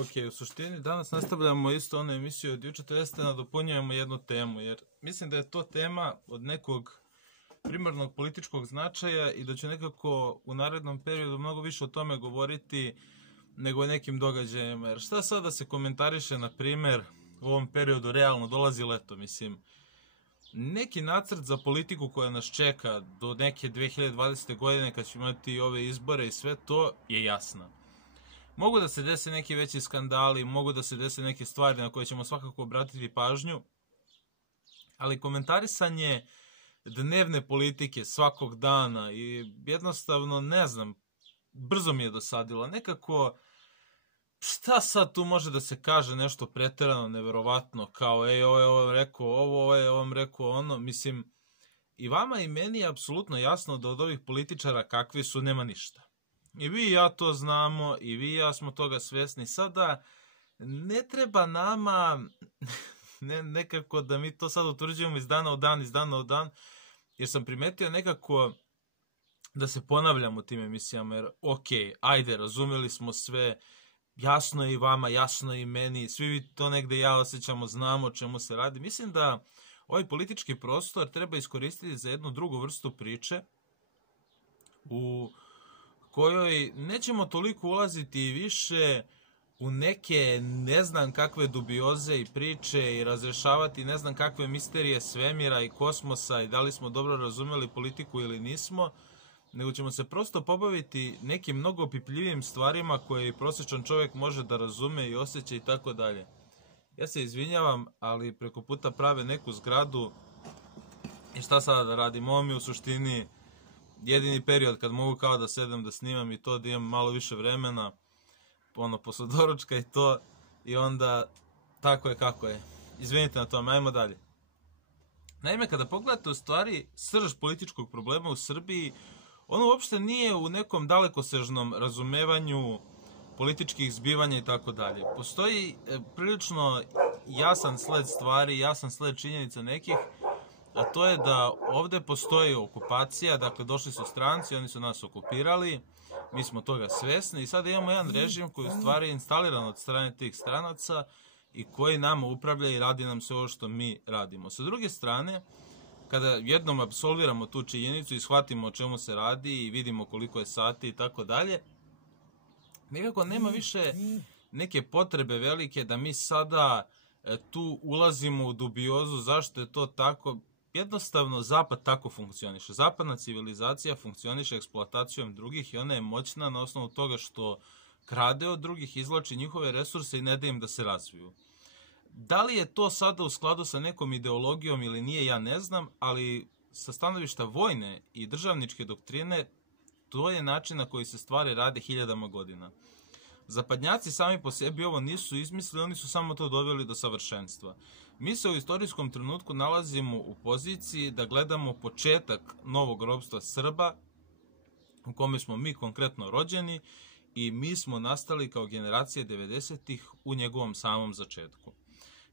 Ok, u suštini danas nastavljamo isto onu emisiju od juče, to jeste nadopunjujemo jednu temu, jer mislim da je to tema od nekog primarnog političkog značaja i da ću nekako u narednom periodu mnogo više o tome govoriti nego o nekim događajima. Jer šta sad da se komentariše, na primer, u ovom periodu realno dolazi leto, mislim, neki nacrt za politiku koja nas čeka do neke 2020. godine kad ćemo imati ove izbore i sve to je jasna. Mogu da se dese neki veći skandali, mogu da se dese neke stvari na koje ćemo svakako obratiti pažnju, ali komentarisanje dnevne politike svakog dana i jednostavno, ne znam, brzo mi je dosadilo. Nekako, šta sad tu može da se kaže nešto preterano, neverovatno, kao ej, ovo je ovom rekao ovo je ovom rekao ono, mislim, i vama i meni je apsolutno jasno da od ovih političara kakvi su nema ništa. I vi i ja to znamo, i vi i ja smo toga svesni. Sada, ne treba nama nekako da mi to sad utvrđujemo iz dana u dan, jer sam primetio nekako da se ponavljam u tim emisijama, jer ok, ajde, razumeli smo sve, jasno je i vama, jasno je i meni, svi vi to negde ja osjećamo, znamo o čemu se radi. Mislim da ovaj politički prostor treba iskoristiti za jednu drugu vrstu priče, u kojoj nećemo toliko ulaziti više u neke ne znam kakve dubioze i priče i razrešavati ne znam kakve misterije svemira i kosmosa i da li smo dobro razumeli politiku ili nismo, nego ćemo se prosto pobaviti nekim mnogo opipljivim stvarima koje i prosječan čovjek može da razume i osjeća i tako dalje. Ja se izvinjavam, ali preko puta prave neku zgradu i šta sada da radim? Ovo mi u suštini jedini period kad mogu kao da sedem da snimam i to, da imam malo više vremena, posle doručka i to, i onda tako je kako je. Izvinite na tome, ajmo dalje. Naime, kada pogledate u stvari srž političkog problema u Srbiji, ono uopšte nije u nekom dalekosežnom razumevanju političkih zbivanja i tako dalje. Postoji prilično jasan sled stvari, jasan sled činjenica nekih, a to je da ovde postoji okupacija, dakle došli su stranci, oni su nas okupirali, mi smo toga svesni i sada imamo jedan režim koji je u stvari instaliran od strane tih stranaca i koji nama upravlja i radi nam sve ovo što mi radimo. Sa druge strane, kada jednom apsolviramo tu činjenicu i shvatimo o čemu se radi i vidimo koliko je sati i tako dalje, nekako nema više neke potrebe velike da mi sada tu ulazimo u dubiozu zašto je to tako. Jednostavno, Zapad tako funkcioniše. Zapadna civilizacija funkcioniše eksploatacijom drugih i ona je moćna na osnovu toga što krade od drugih, izvlači njihove resurse i ne da im da se razviju. Da li je to sada u skladu sa nekom ideologijom ili nije, ja ne znam, ali sa stanovišta vojne i državničke doktrine, to je način na koji se stvari rade hiljadama godina. Zapadnjaci sami po sebi ovo nisu izmislili, oni su samo to doveli do savršenstva. Mi se u istorijskom trenutku nalazimo u poziciji da gledamo početak novog ropstva Srba, u kome smo mi konkretno rođeni i mi smo nastali kao generacije 90-ih u njegovom samom začetku.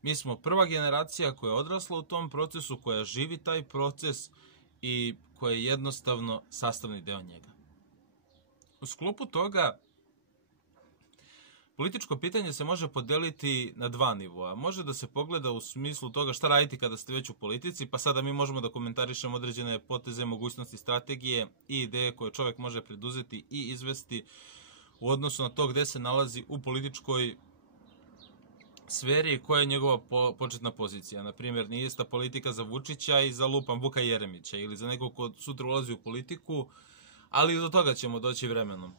Mi smo prva generacija koja je odrasla u tom procesu, koja živi taj proces i koja je jednostavno sastavni deo njega. U sklopu toga, političko pitanje se može podeliti na dva nivoa. Može da se pogleda u smislu toga šta raditi kada ste već u politici, pa sada mi možemo da komentarišemo određene poteze, mogućnosti, strategije i ideje koje čovjek može preduzeti i izvesti u odnosu na to gde se nalazi u političkoj sferi i koja je njegova početna pozicija. Naprimjer, nije ista politika za Vučića i za lupam Vuka Jeremića ili za nekog ko sutra ulazi u politiku, ali do toga ćemo doći vremenom.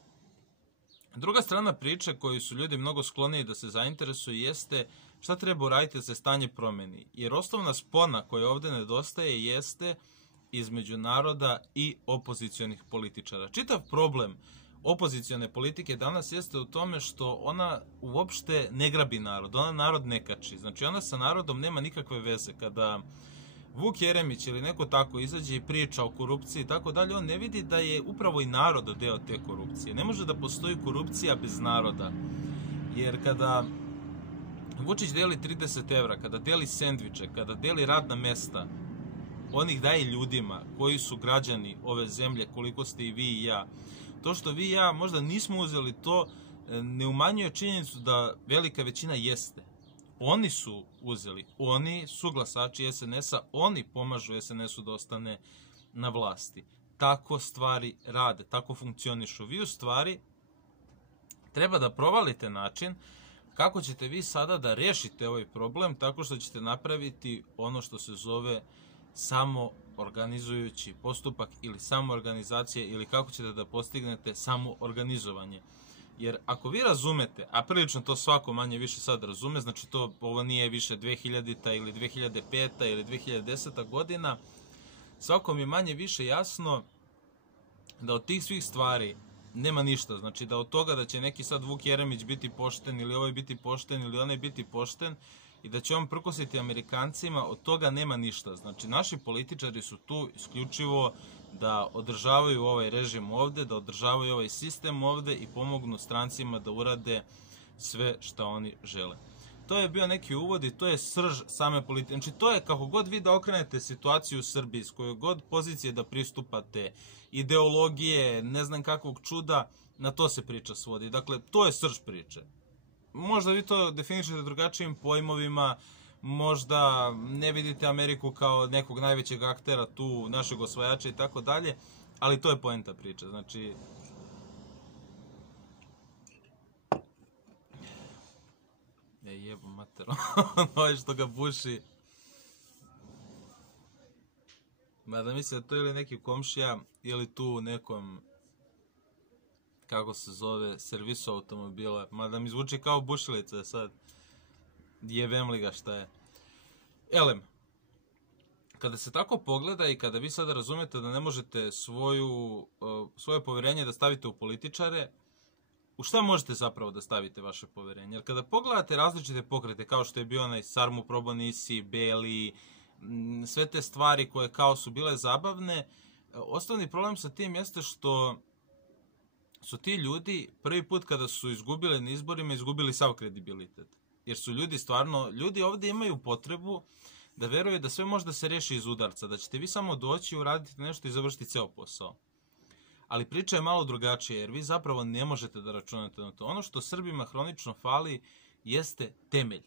Druga strana priče koju su ljudi mnogo skloniji da se zainteresuju jeste šta treba uraditi da se stanje promeni. Jer osnovna spona koja ovde nedostaje jeste između naroda i opozicionih političara. Čitav problem opozicione politike danas jeste u tome što ona uopšte ne grabi narod, ona narod ne kači. Znači ona sa narodom nema nikakve veze. Kada Vuk Jeremić ili neko tako izađe i priča o korupciji i tako dalje, on ne vidi da je upravo i narod deo te korupcije. Ne može da postoji korupcija bez naroda. Jer kada Vučić deli 30 evra, kada deli sendviče, kada deli radna mesta, on ih daje ljudima koji su građani ove zemlje, koliko ste i vi i ja. To što vi i ja možda nismo uzeli to, ne umanjuje činjenicu da velika većina jeste. Oni su uzeli, oni su glasači SNS-a, oni pomažu SNS-u da ostane na vlasti. Tako stvari rade, tako funkcionišu. Vi u stvari treba da provalite način kako ćete vi sada da rešite ovaj problem tako što ćete napraviti ono što se zove samoorganizujući postupak ili samoorganizacija ili kako ćete da postignete samoorganizovanje. Jer ako vi razumete, a prilično to svako manje više sad razume, znači ovo nije više 2000-ta ili 2005-ta ili 2010-ta godina, svakom je manje više jasno da od tih svih stvari nema ništa. Znači da od toga da će neki sad Vuk Jeremić biti pošten ili ovaj biti pošten ili onaj biti pošten i da će on prkositi Amerikancima, od toga nema ništa. Znači naši političari su tu isključivo da održavaju ovaj režim ovde, da održavaju ovaj sistem ovde i pomognu strancima da urade sve što oni žele. To je bio neki uvod i to je srž same politike. Znači to je kako god vi da okrenete situaciju u Srbiji, s kojoj god pozicije da pristupate, ideologije, ne znam kakvog čuda, na to se priča svodi. Dakle, to je srž priče. Možda vi to definišete drugačijim pojmovima, možda ne vidite Ameriku kao nekog najvećeg aktera tu, našeg osvajača i tako dalje, ali to je poenta priče. Znači, jebo mater, ono što ga buši. Mada mislim da to ili neki komšija, ili tu nekom, kako se zove, servisu automobila. Mada mi zvuči kao bušilica sad. Jebem li ga šta je. Elem, kada se tako pogleda i kada vi sada razumete da ne možete svoje poverenje da stavite u političare, u šta možete zapravo da stavite vaše poverenje? Jer kada pogledate različite pokrete, kao što je bio onaj Sarmu Probonisi, Beli, sve te stvari koje kao su bile zabavne, osnovni problem sa tim jeste što su ti ljudi prvi put kada su izgubili na izborima, izgubili sav kredibilitet. Jer su ljudi ovdje imaju potrebu da veruju da sve može da se reši iz udarca, da ćete vi samo doći, uraditi nešto i završiti ceo posao. Ali priča je malo drugačija, jer vi zapravo ne možete da računate na to. Ono što Srbima hronično fali jeste temelj.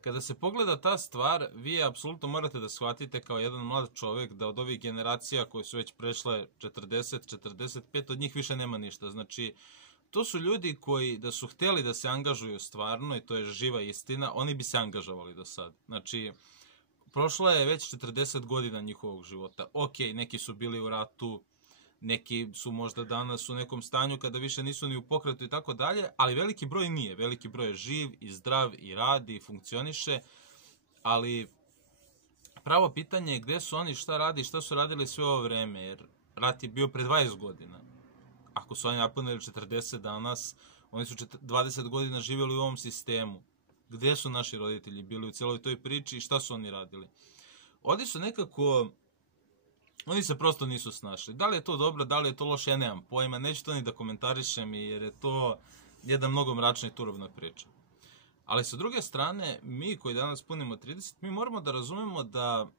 Kada se pogleda ta stvar, vi apsolutno morate da shvatite kao jedan mlad čovek da od ovih generacija koje su već prešle 40, 45, od njih više nema ništa. Znači, to su ljudi koji da su hteli da se angažuju stvarno, i to je živa istina, oni bi se angažovali do sad. Znači, prošla je već 40 godina njihovog života. Ok, neki su bili u ratu, neki su možda danas u nekom stanju kada više nisu ni u pokretu i tako dalje, ali veliki broj nije. Veliki broj je živ i zdrav i radi i funkcioniše, ali pravo pitanje je gde su oni, šta radi, šta su radili sve ovo vreme, jer rat je bio pre 20 godina. Ako su oni napunili 40 danas, oni su 20 godina živjeli u ovom sistemu. Gde su naši roditelji bili u cijeloj toj priči i šta su oni radili? Ovdje su nekako, oni se prosto nisu snašli. Da li je to dobro, da li je to loše, ja nemam pojma. Neću to ni da komentarišem jer je to jedna mnogo mračna i turovna priča. Ali sa druge strane, mi koji danas punimo 30, mi moramo da razumemo da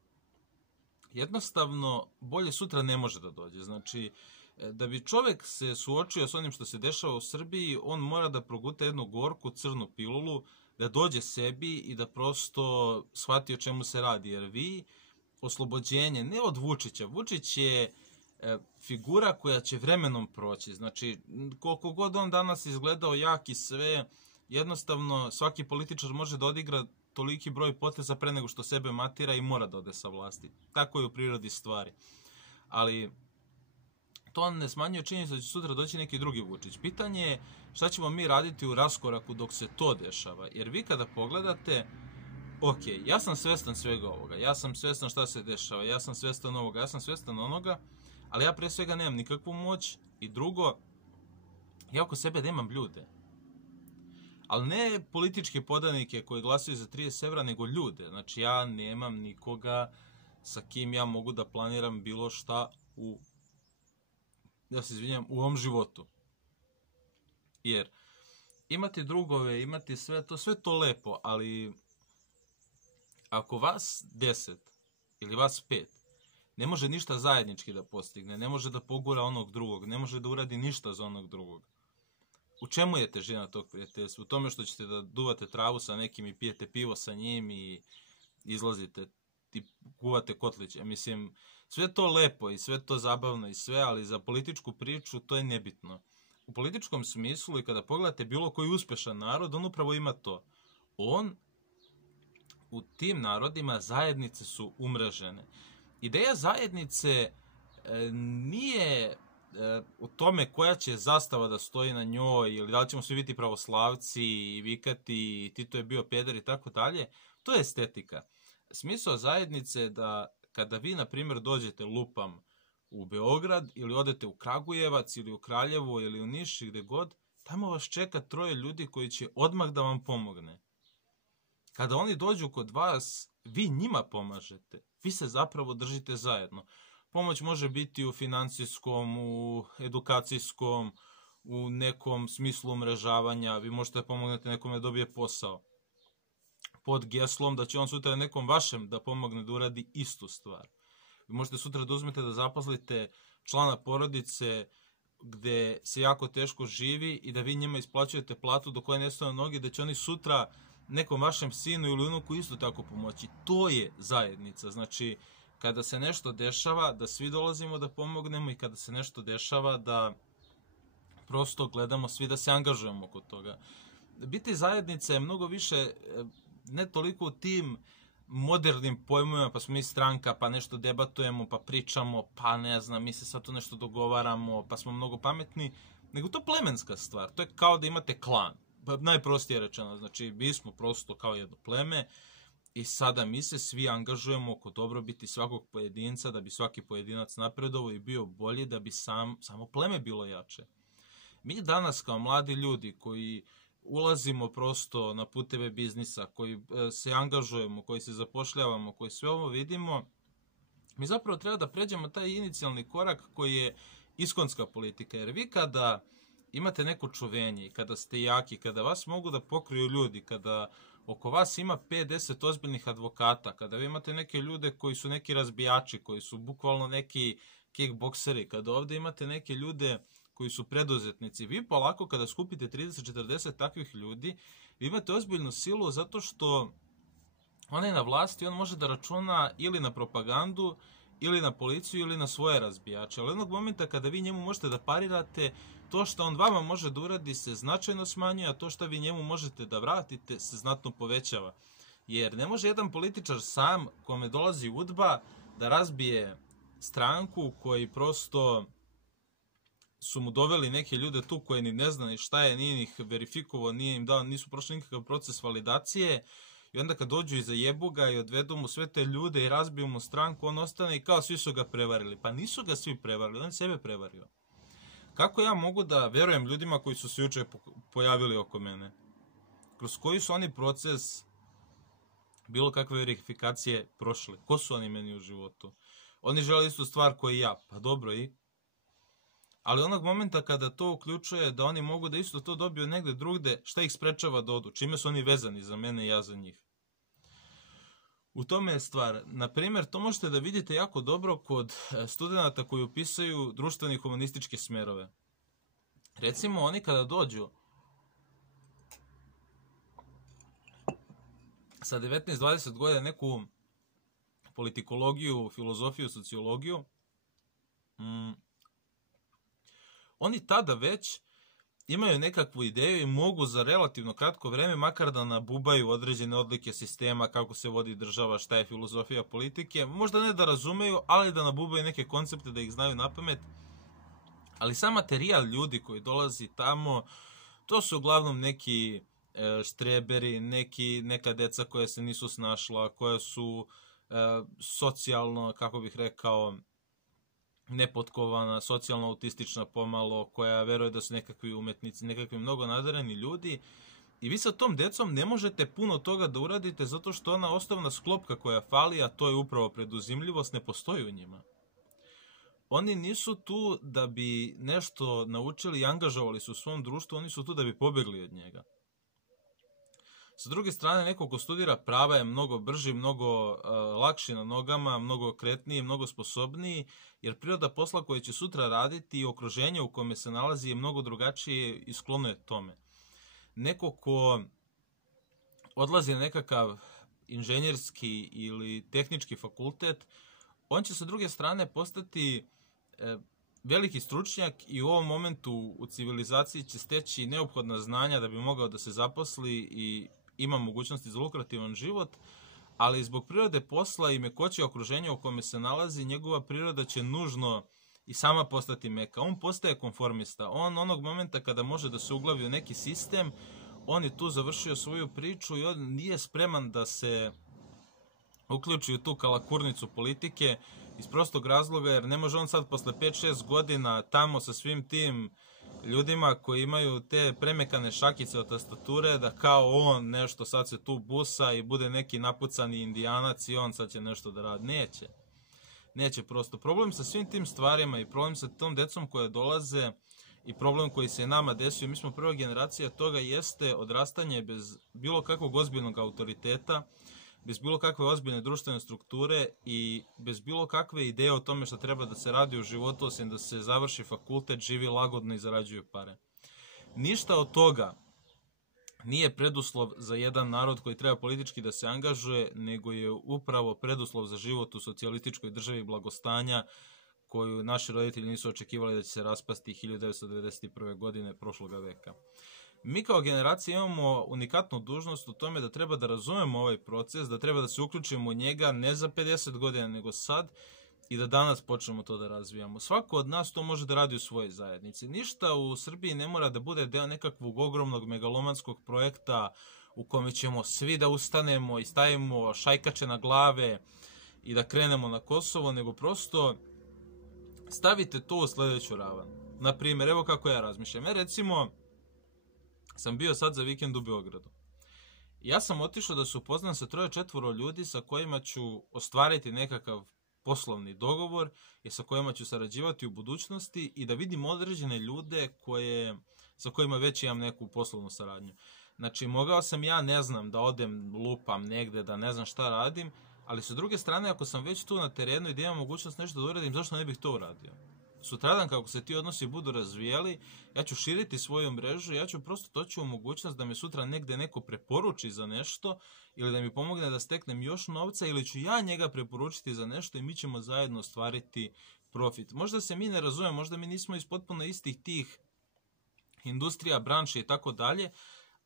jednostavno bolje sutra ne može da dođe. Znači, da bi čovek se suočio s onim što se dešava u Srbiji, on mora da proguta jednu gorku crnu pilulu, da dođe sebi i da prosto shvati o čemu se radi. Jer vi, oslobođenje, ne od Vučića, Vučić je figura koja će vremenom proći. Znači, koliko god on danas izgledao jak i sve, jednostavno svaki političar može da odigra toliki broj poteza pre nego što sebe matira i mora da ode sa vlasti. Tako je u prirodi stvari. Ali to ne smanjuje činjenicu da će sutra doći neki drugi Vučić. Pitanje je šta ćemo mi raditi u raskoraku dok se to dešava. Jer vi kada pogledate, ok, ja sam svestan svega ovoga, ja sam svestan šta se dešava, ja sam svestan ovoga, ja sam svestan onoga, ali ja pre svega nemam nikakvu moć i drugo, ja oko sebe nemam ljude. Ali ne političke podanike koji glasaju za 30 evra, nego ljude. Znači ja nemam nikoga sa kim ja mogu da planiram bilo šta u ovom životu. Jer imati drugove, imati sve to lepo, ali ako vas 10 ili vas 5 ne može ništa zajednički da postigne, ne može da pogura onog drugog, ne može da uradi ništa za onog drugog, u čemu je težina tog prijateljstva? U tome što ćete da duvate travu sa nekim i pijete pivo sa njim i izlazite i kuvate kotliće. Mislim, sve to lepo i sve to zabavno i sve, ali za političku priču to je nebitno. U političkom smislu i kada pogledate bilo koji uspešan narod, on upravo ima to. U tim narodima zajednice su umrežene. Ideja zajednice nije u tome koja će zastava da stoji na njoj ili da li ćemo svi biti pravoslavci i vikati Tito je bio peder i tako dalje. To je estetika. Smisao zajednice je da kada vi, na primjer, dođete lupam u Beograd ili odete u Kragujevac ili u Kraljevo ili u Niš gde god, tamo vas čeka 3 ljudi koji će odmah da vam pomogne. Kada oni dođu kod vas, vi njima pomažete. Vi se zapravo držite zajedno. Pomoć može biti u finansijskom, u edukacijskom, u nekom smislu umrežavanja. Vi možete da pomognete nekome da dobije posao. Pod geslom da će on sutra nekom vašem da pomogne da uradi istu stvar. Vi možete sutra da uzmete da zaposlite člana porodice gde se jako teško živi i da vi njima isplaćujete platu do koje ne stoje na noge, da će oni sutra nekom vašem sinu ili unuku isto tako pomoći. To je zajednica. Znači, kada se nešto dešava, da svi dolazimo da pomognemo i kada se nešto dešava, da prosto gledamo svi da se angažujemo kod toga. Biti zajednica je mnogo više, ne toliko u tim modernim pojmovima, pa smo mi stranka, pa nešto debatujemo, pa pričamo, pa ne znam, mi se sad tu nešto dogovaramo, pa smo mnogo pametni, nego to plemenska stvar. To je kao da imate klan. Najprostije rečeno, znači mi smo prosto kao jedno pleme i sada mi se svi angažujemo oko dobrobiti svakog pojedinca, da bi svaki pojedinac napredovao i bio bolji, da bi samo pleme bilo jače. Mi danas kao mladi ljudi koji ulazimo prosto na puteve biznisa, koji se angažujemo, koji se zapošljavamo, koji sve ovo vidimo, mi zapravo treba da pređemo taj inicijalni korak koji je iskonska politika, jer vi kada imate neko čuvenje, kada ste jaki, kada vas mogu da pokriju ljudi, kada oko vas ima 5-10 ozbiljnih advokata, kada vi imate neke ljude koji su neki razbijači, koji su bukvalno neki kickbokseri, kada ovde imate neke ljude koji su preduzetnici, vi polako kada skupite 30-40 takvih ljudi, vi imate ozbiljnu silu zato što on je na vlasti, on može da računa ili na propagandu, ili na policiju, ili na svoje razbijače. Ali jednog momenta kada vi njemu možete da parirate, to što on vama može da uradi se značajno smanjuje, a to što vi njemu možete da vratite se znatno povećava. Jer ne može jedan političar sam, kome dolazi UDBA, da razbije stranku koji prosto su mu doveli neke ljude tu koje ni ne zna ni šta je, nije ih verifikovao, nije im dao, nisu prošli nikakav proces validacije. I onda kad dođu i zajebu ga i odvedu mu sve te ljude i razbiju mu stranku, on ostane i kao svi su ga prevarili. Pa nisu ga svi prevarili, on sebe prevario. Kako ja mogu da verujem ljudima koji su se juče pojavili oko mene? Kroz koji su oni proces bilo kakve verifikacije prošli? Ko su oni meni u životu? Oni žele istu stvar koji ja. Pa dobro i? Ali onog momenta kada to uključuje da oni mogu da isto to dobiju negde drugde, šta ih sprečava da odu? Čime su oni vezani za mene i ja za njih? U tome je stvar. Naprimjer, to možete da vidite jako dobro kod studenta koji upisaju društvene i humanističke smerove. Recimo, oni kada dođu sa 19-20 godina neku politikologiju, filozofiju, sociologiju, oni tada već imaju nekakvu ideju i mogu za relativno kratko vreme makar da nabubaju određene odlike sistema, kako se vodi država, šta je filozofija politike, možda ne da razumeju, ali da nabubaju neke koncepte, da ih znaju napamet. Ali sam materijal ljudi koji dolazi tamo, to su uglavnom neki štreberi, neka deca koja se nisu snašla, koja su socijalno, kako bih rekao, nepotkovana, socijalno autistična pomalo, koja veruje da su nekakvi umetnici, nekakvi mnogo nadareni ljudi. I vi sa tom decom ne možete puno toga da uradite zato što ona osnovna sklopka koja fali, a to je upravo preduzimljivost, ne postoji u njima. Oni nisu tu da bi nešto naučili i angažovali se u svom društvu, oni su tu da bi pobegli od njega. Sa druge strane, neko ko studira prava je mnogo brži, mnogo lakši na nogama, mnogo kretniji, mnogo sposobniji, jer priroda posla koji će sutra raditi i okruženje u kome se nalazi je mnogo drugačije i sklono je tome. Neko ko odlazi na nekakav inženjerski ili tehnički fakultet, on će sa druge strane postati veliki stručnjak i u ovom momentu u civilizaciji će steći neophodna znanja da bi mogao da se zaposli i ima mogućnosti za lukrativan život, ali zbog prirode posla i mekoće okruženja u kome se nalazi, njegova priroda će nužno i sama postati meka. On postaje konformista. On onog momenta kada može da se uglavi u neki sistem, on je tu završio svoju priču i on nije spreman da se uključi u tu kalakurnicu politike iz prostog razloga, jer ne može on sad posle 5-6 godina tamo sa svim tim ljudima koji imaju te premekane šakice od tastature, da kao on nešto sad se tu busa i bude neki napucani indijanac i on sad će nešto da radi. Neće prosto. Problem sa svim tim stvarima i problem sa tom decom koje dolaze i problem koji se nama desio, mi smo prva generacija toga, jeste odrastanje bez bilo kakvog ozbiljnog autoriteta, bez bilo kakve ozbiljne društvene strukture i bez bilo kakve ideje o tome što treba da se radi u životu, osim da se završi fakultet, živi lagodno i zarađuje pare. Ništa od toga nije preduslov za jedan narod koji treba politički da se angažuje, nego je upravo preduslov za život u socijalističkoj državi blagostanja koju naši roditelji nisu očekivali da će se raspasti 1991. godine prošloga veka. Mi kao generacija imamo unikatnu dužnost u tome da treba da razumemo ovaj proces, da treba da se uključimo u njega ne za 50 godina nego sad i da danas počnemo to da razvijamo. Svako od nas to može da radi u svojoj zajednici. Ništa u Srbiji ne mora da bude deo nekakvog ogromnog megalomanskog projekta u kome ćemo svi da ustanemo i stavimo šajkače na glave i da krenemo na Kosovo, nego prosto stavite to u sledeću ravan. Naprimjer, evo kako ja razmišljam. Recimo, sam bio sad za vikend u Beogradu. Ja sam otišao da se upoznam sa 3-4 ljudi sa kojima ću ostvariti nekakav poslovni dogovor i sa kojima ću sarađivati u budućnosti i da vidim određene ljude sa kojima već imam neku poslovnu saradnju. Znači, mogao sam ja, ne znam, da odem lupam negde, da ne znam šta radim, ali sa druge strane, ako sam već tu na terenu i da imam mogućnost nešto da uradim, zašto ne bih to uradio? Sutradan, kako se ti odnosi budu razvijali, ja ću širiti svoju mrežu, ja ću prosto doći u mogućnost da me sutra negde neko preporuči za nešto ili da mi pomogne da steknem još novca ili ću ja njega preporučiti za nešto i mi ćemo zajedno ostvariti profit. Možda se mi ne razumemo, možda mi nismo iz potpuno istih tih industrija, branše i tako dalje,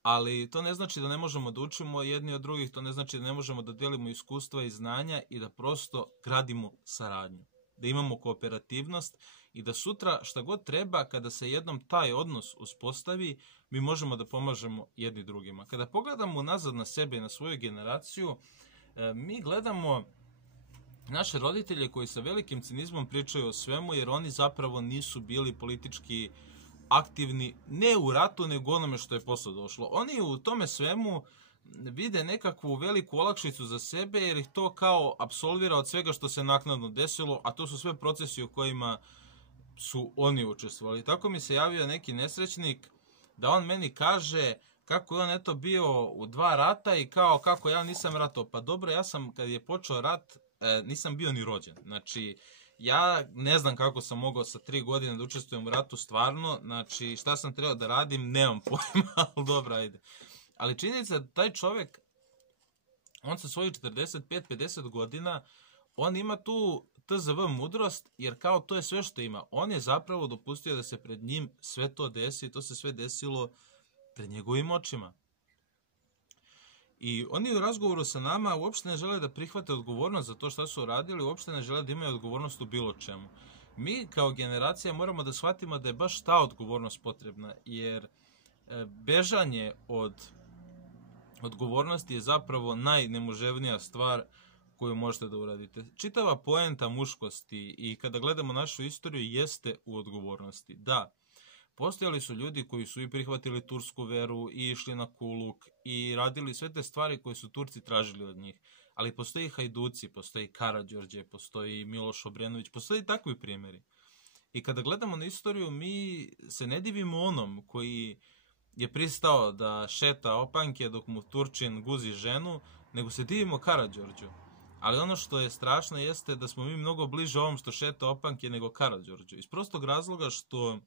ali to ne znači da ne možemo da učimo jedni od drugih, to ne znači da ne možemo da delimo iskustva i znanja i da prosto gradimo saradnju, da imamo kooperativnost i da sutra šta god treba, kada se jednom taj odnos uspostavi, mi možemo da pomažemo jedni drugima. Kada pogledamo nazad na sebe i na svoju generaciju, mi gledamo naše roditelje koji sa velikim cinizmom pričaju o svemu, jer oni zapravo nisu bili politički aktivni, ne u ratu, nego onome što je posle došlo. Oni u tome svemu vide nekakvu veliku olakšicu za sebe, jer ih to kao apsolvira od svega što se naknadno desilo, a to su sve procesi u kojima su oni učestvovali. Tako mi se javio neki nesrećnik da on meni kaže kako je on eto bio u 2 rata i kao kako ja nisam ratovao. Pa dobro, ja sam kad je počeo rat nisam bio ni rođen. Znači, ja ne znam kako sam mogao sa 3 godine da učestvujem u ratu stvarno, znači šta sam trebao da radim, nemam pojma, ali dobro, ajde. Ali činjenica da taj čovek, on sa svojih 45-50 godina, on ima tu TZV mudrost, jer kao to je sve što ima. On je zapravo dopustio da se pred njim sve to desi i to se sve desilo pred njegovim očima. I oni u razgovoru sa nama uopšte ne žele da prihvate odgovornost za to šta su radili, uopšte ne žele da imaju odgovornost u bilo čemu. Mi kao generacija moramo da shvatimo da je baš ta odgovornost potrebna, jer bežanje od odgovornosti je zapravo najnemuževnija stvar koju možete da uradite. Čitava poenta muškosti i kada gledamo našu istoriju jeste u odgovornosti. Da, postojali su ljudi koji su i prihvatili tursku veru i išli na kuluk i radili sve te stvari koje su Turci tražili od njih. Ali postoji Hajduci, postoji Karađorđe, postoji Miloš Obrenović, postoji takvi primjeri. I kada gledamo na istoriju, mi se ne divimo onom koji je pristao da šeta opanke dok mu Turčin guzi ženu, nego se divimo Karađorđu. Ali ono što je strašno jeste da smo mi mnogo bliže ovom što šeta opanke nego Karađorđu. Iz prostog razloga što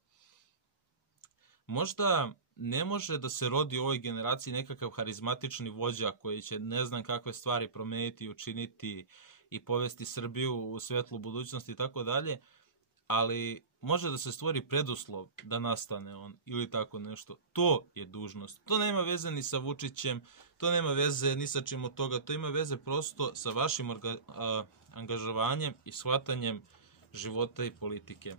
možda ne može da se rodi u ovoj generaciji nekakav harizmatični vođa koji će ne znam kakve stvari promeniti, učiniti i povesti Srbiju u svetlu budućnosti i tako dalje, ali može da se stvori preduslov da nastane on ili tako nešto. To je dužnost. To nema veze ni sa Vučićem, to nema veze ni sa čim od toga, to ima veze prosto sa vašim angažovanjem i shvatanjem života i politike.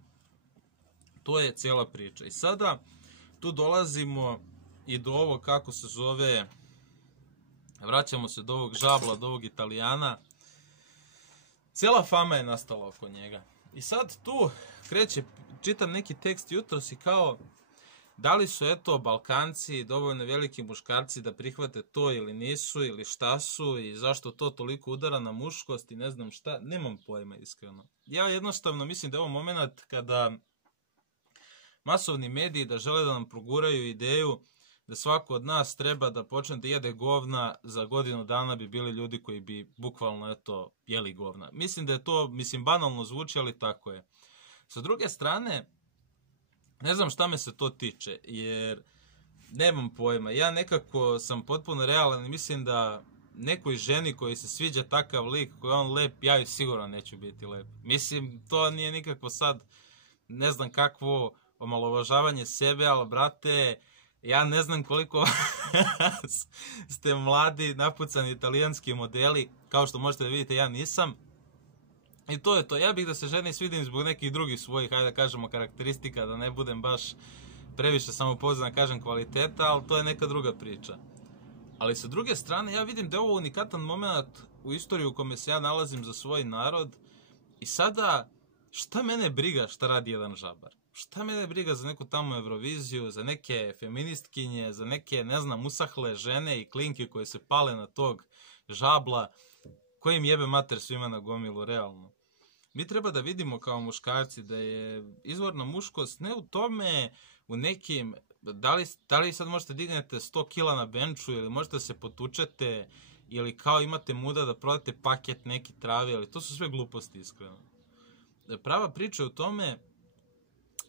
To je cijela priča. I sada tu dolazimo i do ovog, kako se zove, vraćamo se do ovog Žabla, do ovog Italijana. Cijela fama je nastala oko njega. I sad tu kreće, čitam neki tekst jutros i kao, da li su eto Balkanci dovoljno veliki muškarci da prihvate to ili nisu, ili šta su i zašto to toliko udara na muškost i ne znam šta, nemam pojma iskreno. Ja jednostavno mislim da je ovo moment kada masovni mediji da žele da nam proguraju ideju da svako od nas treba da počne da jede govna, za godinu dana bi bili ljudi koji bi bukvalno eto jeli govna. Mislim da je to, banalno zvuči, ali tako je. Sa druge strane, ne znam šta me se to tiče, jer nemam pojma. Ja nekako sam potpuno realan i mislim da nekoj ženi koji se sviđa takav lik, koji je on lep, ja ju sigurno neću biti lep. Mislim, to nije nikako sad, ne znam kakvo omalovažavanje sebe, ali brate, ja ne znam koliko ste mladi, napucani italijanski modeli, kao što možete da vidite, ja nisam. I to je to. Ja bih da se ženi svidim zbog nekih drugih svojih, hajde da kažemo, karakteristika, da ne budem baš previše samopouzdan, kažem kvaliteta, ali to je neka druga priča. Ali sa druge strane, ja vidim da je ovo unikatan moment u istoriji u kome se ja nalazim za svoj narod i sada, šta mene briga šta radi jedan Žabar? Šta mene briga za neku tamo Euroviziju, za neke feministkinje, za neke, ne znam, usahle žene i klinke koje se pale na tog Žabla, koji im jebe mater svima na gomilu, realno. Mi treba da vidimo kao muškarci da je izvorna muškost ne u tome, u nekim, da li sad možete dignete 100 kila na benču ili možete se potučete ili kao imate muda da prodate paket neki travi, ali to su sve gluposti iskreno. Prava priča je u tome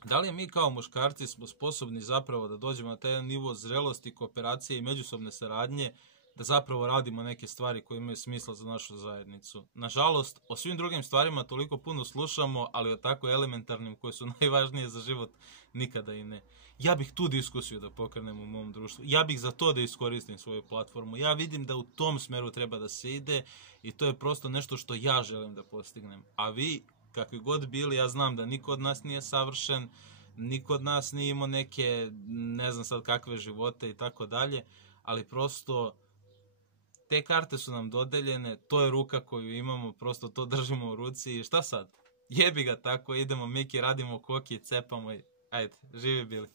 da li mi kao muškarci smo sposobni zapravo da dođemo na taj nivo zrelosti, kooperacije i međusobne saradnje, da zapravo radimo neke stvari koje imaju smisla za našu zajednicu. Nažalost, o svim drugim stvarima toliko puno slušamo, ali o tako elementarnim koje su najvažnije za život nikada i ne. Ja bih tu diskusiju da pokrenem u mom društvu. Ja bih za to da iskoristim svoju platformu. Ja vidim da u tom smeru treba da se ide i to je prosto nešto što ja želim da postignem. A vi, kakvi god bili, ja znam da niko od nas nije savršen, niko od nas nije imao neke, ne znam sad kakve živote i tako dalje, ali prosto te karte su nam dodeljene, to je ruka koju imamo, prosto to držimo u ruci i šta sad? Jebi ga tako, idemo Miki, radimo koki, cepamo i ajde, živi bili.